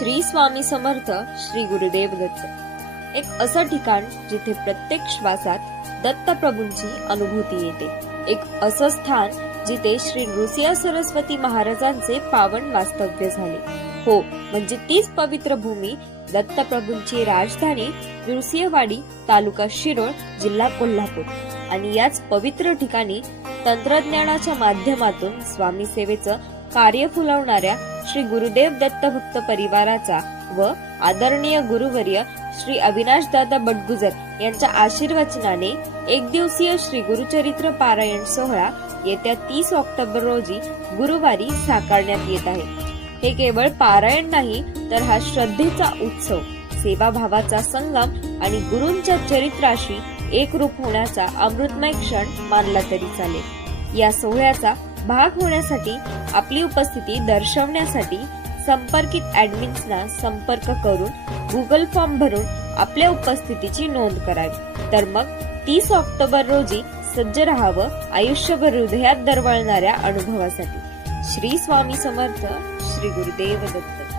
श्री स्वामी समर्थ श्री गुरुदेव दत्त। एक असं ठिकाण जिथे प्रत्येक श्वासात दत्तप्रभूंची अनुभूती येते। एक असं स्थान जिथे श्री नृसिंह सरस्वती महाराजांचे पावन वास्तव्य झाले। हो, म्हणजे तीच पवित्र भूमी, दत्तप्रभूंची राजधानी नृसिंहवाडी, तालुका शिरोळ, जिल्हा कोल्हापूर। आणि याच पवित्र ठिकाणी तंत्रज्ञानाच्या माध्यमातून स्वामी सेवेचं कार्य फुलवणाऱ्या श्री गुरुदेव दत्त भक्त परिवाराचा व आदरणीय गुरुवर्य श्री अविनाश दादा बडगुजर यांच्या आशीर्वचनाने एक दिवसीय श्री गुरुचरित्र पारायण सोहळा येत्या 30 ऑक्टोबर रोजी गुरुवारी साकारण्यात येत आहे। हे केवळ पारायण नाही, तर हा श्रद्धेचा उत्सव, सेवाभावाचा संगम आणि गुरूंच्या चरित्राशी एकरूप होण्याचा अमृतमय क्षण मानला तरी चालेल। या सोहळ्याचा भाग होण्यासाठी, आपली उपस्थिती दर्शवण्यासाठी संपर्कित ऍडमिन्सना संपर्क करून गुगल फॉर्म भरून आपल्या उपस्थितीची नोंद करावी। तर मग 30 ऑक्टोबर रोजी सज्ज राहावं आयुष्यभर हृदयात दरवळणाऱ्या अनुभवासाठी। श्री स्वामी समर्थ श्री गुरुदेव दत्त।